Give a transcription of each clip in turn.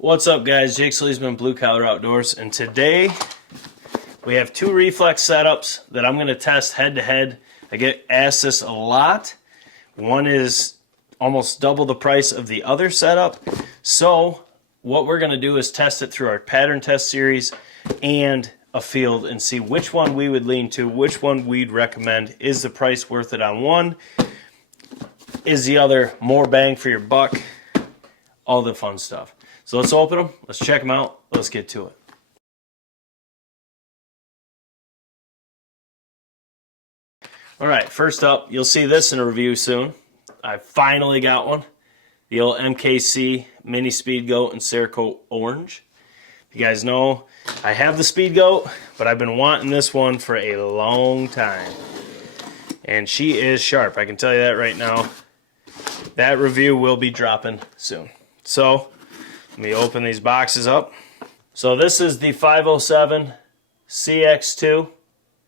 What's up, guys? Jake SLEASMAN, Blue Collar Outdoors, and today we have two reflex setups that I'm going to test head to head. I get asked this a lot. One is almost double the price of the other setup. So what we're going to do is test it through our pattern test series and a field and see which one we would lean to, which one we'd recommend. Is the price worth it on one? Is the other more bang for your buck? All the fun stuff. So let's open them, let's check them out, let's get to it. Alright, first up, you'll see this in a review soon. I finally got one. The old MKC Mini Speed Goat in Cerakote Orange. You guys know I have the Speed Goat, but I've been wanting this one for a long time. And she is sharp, I can tell you that right now. That review will be dropping soon. So, let me open these boxes up. So this is the 507 CX2.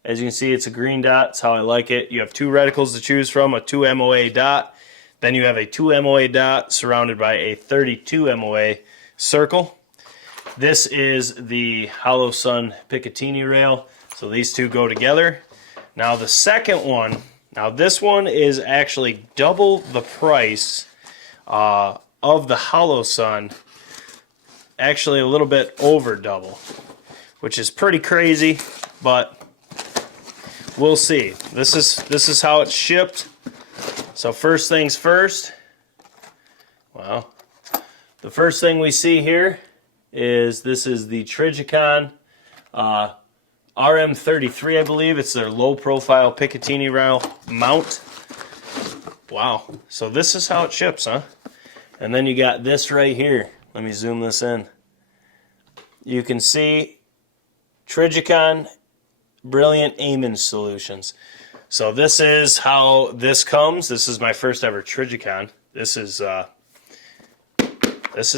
As you can see, it's a green dot. That's how I like it. You have two reticles to choose from, a 2 MOA dot. Then you have a 2 MOA dot surrounded by a 32 MOA circle. This is the holosun Picatinny rail. So these two go together. Now the second one, this one is actually double the price of the holosun. Actually a little bit over double, which is pretty crazy, but we'll see. This is how it's shipped. So first things first, well, the first thing we see here is this is the Trijicon RM33, I believe. It's their low profile Picatinny rail mount. Wow, so this is how it ships, huh? And then you got this right here. Let me zoom this in. You can see Trijicon Brilliant Aiming Solutions. So this is how this comes. This is my first ever Trijicon. This is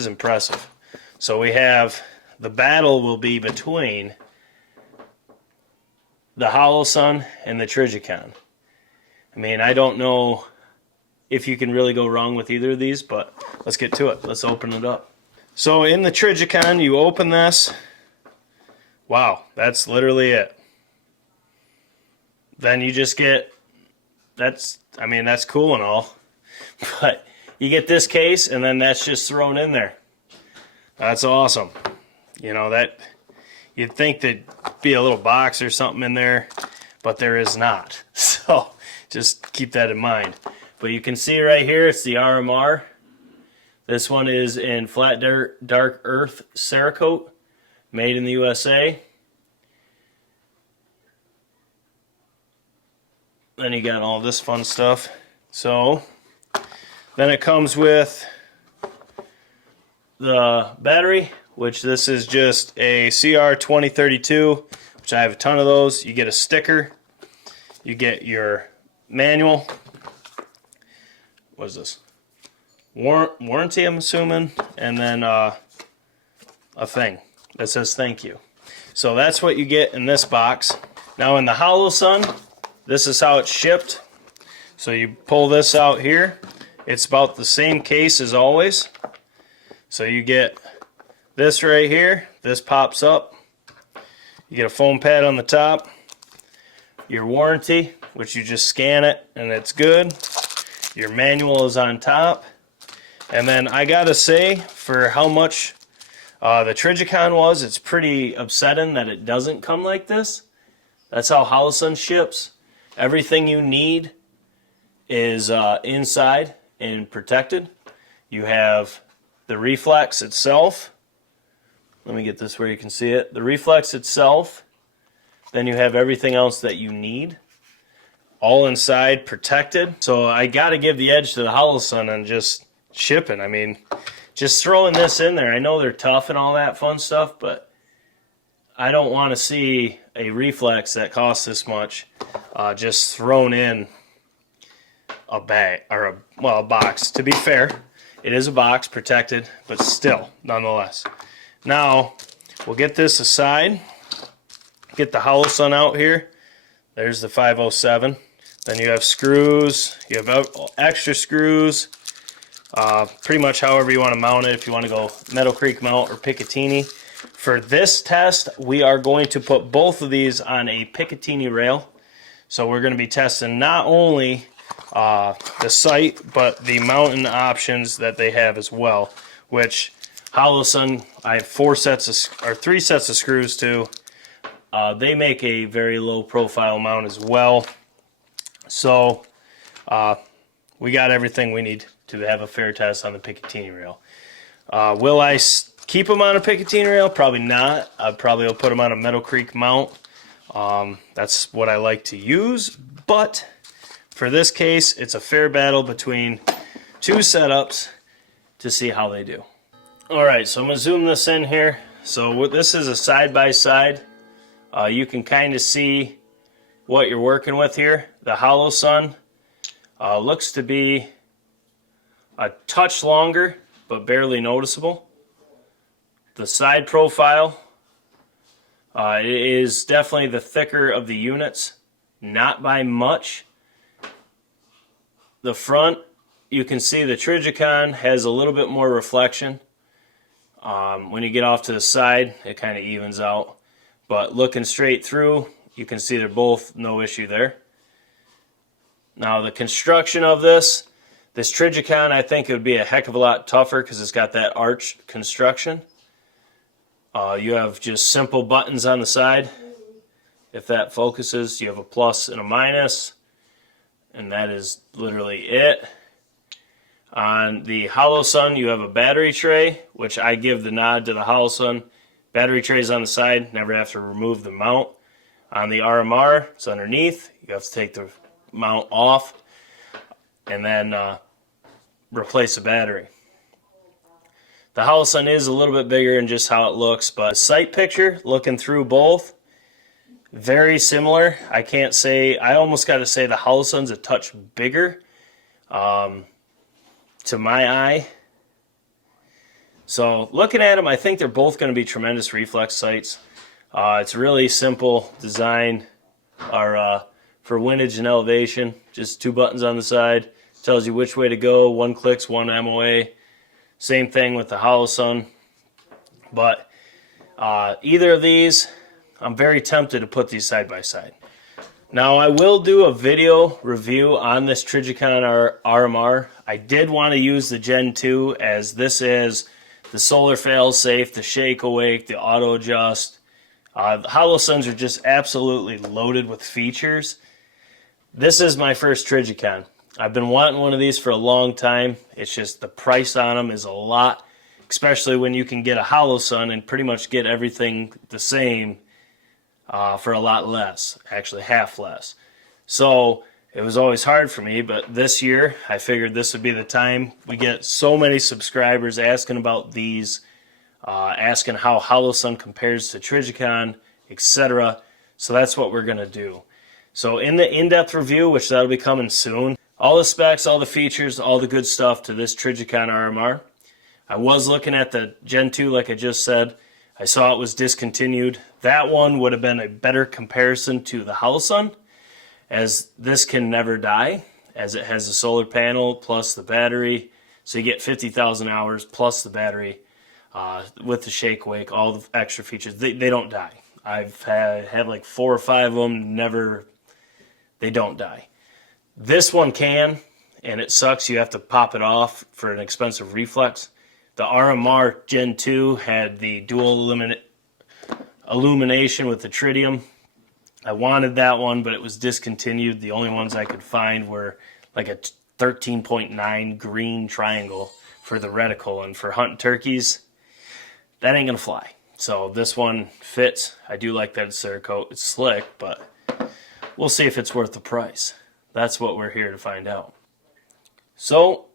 impressive. So we have, the battle will be between the holosun and the Trijicon. I mean, I don't know if you can really go wrong with either of these, but let's get to it. Let's open it up. So in the Trijicon, you open this. Wow, that's literally it. Then you just get, that's cool and all, but you get this case and then that's just thrown in there. That's awesome. You know, that you'd think there'd be a little box or something in there, but there is not. So just keep that in mind. But you can see right here, it's the RMR. This one is in flat dark earth Cerakote, made in the USA. Then you got all this fun stuff. So then it comes with the battery, which this is just a CR2032, which I have a ton of those. You get a sticker. You get your manual. What is this? Warranty, I'm assuming, and then a thing that says thank you. So that's what you get in this box. Now in the holosun, this is how it's shipped. So you pull this out here. It's about the same case as always. So you get this right here. This pops up. You get a foam pad on the top. Your warranty, which you just scan it and it's good. Your manual is on top. And then I gotta say, for how much the Trijicon was, it's pretty upsetting that it doesn't come like this. That's how holosun ships. Everything you need is inside and protected. You have the reflex itself. Let me get this where you can see it. The reflex itself. Then you have everything else that you need. All inside, protected. So I gotta give the edge to the holosun and just shipping. I mean, just throwing this in there. I know they're tough and all that fun stuff, but I don't want to see a reflex that costs this much just thrown in a bag or a box. To be fair, it is a box, protected, but still, nonetheless. Now we'll get this aside. Get the holosun out here. There's the 507. Then you have screws. You have extra screws. Pretty much however you want to mount it, if you want to go Meadow Creek mount or Picatinny. For this test, we are going to put both of these on a Picatinny rail. So we're going to be testing not only the sight, but the mounting options that they have as well, which Holosun, I have 3 sets of screws too. They make a very low profile mount as well. So we got everything we need to have a fair test on the Picatinny rail. Will I keep them on a Picatinny rail? Probably not. I probably will put them on a Meadow Creek mount. That's what I like to use. But for this case, it's a fair battle between 2 setups to see how they do. Alright, so I'm going to zoom this in here. So this is a side-by-side. You can kind of see what you're working with here. The holosun looks to be a touch longer, but barely noticeable. The side profile is definitely the thicker of the units, not by much. The front, you can see the trijicon has a little bit more reflection. When you get off to the side, it kind of evens out. But looking straight through, you can see they're both no issue there. Now the construction of this trijicon, I think it would be a heck of a lot tougher because it's got that arch construction. You have just simple buttons on the side. If that focuses, you have a plus and a minus, and that is literally it. On the holosun, you have a battery tray, which I give the nod to the holosun. Battery trays on the side, never have to remove the mount. On the RMR, it's underneath. You have to take the mount off and then replace the battery. The holosun is a little bit bigger in just how it looks, but the sight picture, looking through both, very similar. I almost got to say the holosun's a touch bigger to my eye. So looking at them, I think they're both going to be tremendous reflex sights. It's really simple design for windage and elevation. Just 2 buttons on the side. Tells you which way to go. 1 clicks, 1 MOA. Same thing with the holosun. But either of these, I'm very tempted to put these side by side. Now I will do a video review on this trijicon RMR. I did want to use the Gen 2 as this is the solar fail-safe, the shake awake, the auto adjust. The holosuns are just absolutely loaded with features. This is my first trijicon. I've been wanting one of these for a long time. It's just the price on them is a lot, especially when you can get a holosun and pretty much get everything the same for a lot less, actually half less. So it was always hard for me, but this year I figured this would be the time. We get so many subscribers asking about these, asking how holosun compares to trijicon, etc. So that's what we're going to do. So in the in-depth review, which that'll be coming soon, all the specs, all the features, all the good stuff to this trijicon RMR. I was looking at the Gen 2 like I just said. I saw it was discontinued. That one would have been a better comparison to the holosun, as this can never die, as it has a solar panel plus the battery. So you get 50,000 hours plus the battery with the shake wake, all the extra features. They don't die. I've had like 4 or 5 of them, they don't die. This one can, and it sucks. You have to pop it off for an expensive reflex. The RMR Gen 2 had the dual illumination with the tritium. I wanted that one, but it was discontinued. The only ones I could find were like a 13.9 green triangle for the reticle, and for hunting turkeys, that ain't gonna fly. So this one fits. I do like that it's Cerakote. It's slick, but we'll see if it's worth the price. That's what we're here to find out. So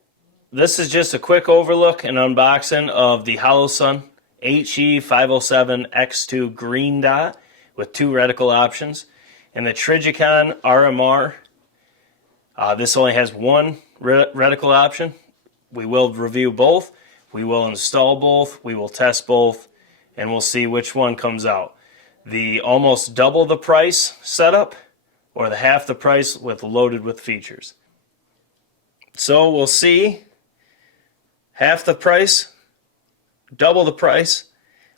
this is just a quick overlook and unboxing of the holosun HE507X2 green dot with 2 reticle options, and the trijicon RMR. This only has 1 reticle option. We will review both. We will install both. We will test both, and we'll see which one comes out. The almost double the price setup, or the half the price with loaded with features. So we'll see half the price, double the price.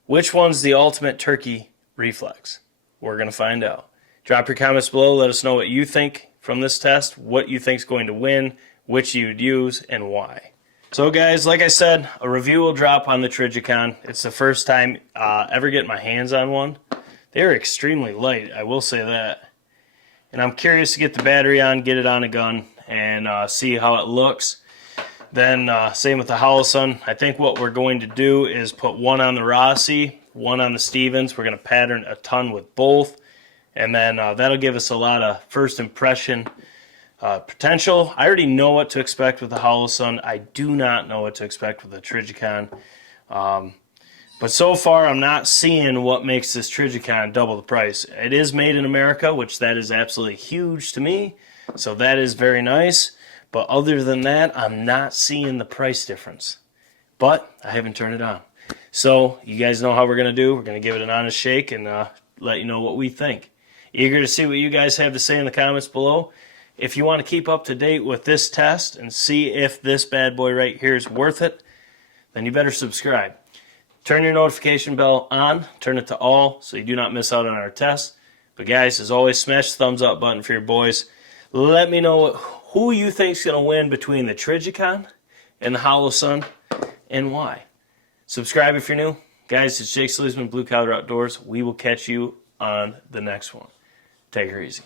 Which one's the ultimate turkey reflex? We're going to find out. Drop your comments below. Let us know what you think from this test, what you think is going to win, which you'd use, and why. So guys, like I said, a review will drop on the Trijicon. It's the first time ever getting my hands on one. They're extremely light, I will say that. And I'm curious to get the battery on, get it on a gun, and see how it looks. Then same with the holosun. I think what we're going to do is put one on the Rossi, one on the Stevens. We're going to pattern a ton with both. And then that'll give us a lot of first impression potential. I already know what to expect with the holosun. I do not know what to expect with the Trijicon. But so far, I'm not seeing what makes this Trijicon double the price. It is made in America, which that is absolutely huge to me. So that is very nice. But other than that, I'm not seeing the price difference. But I haven't turned it on. So you guys know how we're going to do. We're going to give it an honest shake and let you know what we think. Eager to see what you guys have to say in the comments below. If you want to keep up to date with this test and see if this bad boy right here is worth it, then you better subscribe. Turn your notification bell on, turn it to all so you do not miss out on our tests. But guys, as always, smash the thumbs up button for your boys. Let me know who you think is going to win between the Trijicon and the holosun and why. Subscribe if you're new. Guys, it's Jake SLEASMAN, Blue Collar Outdoors. We will catch you on the next one. Take her easy.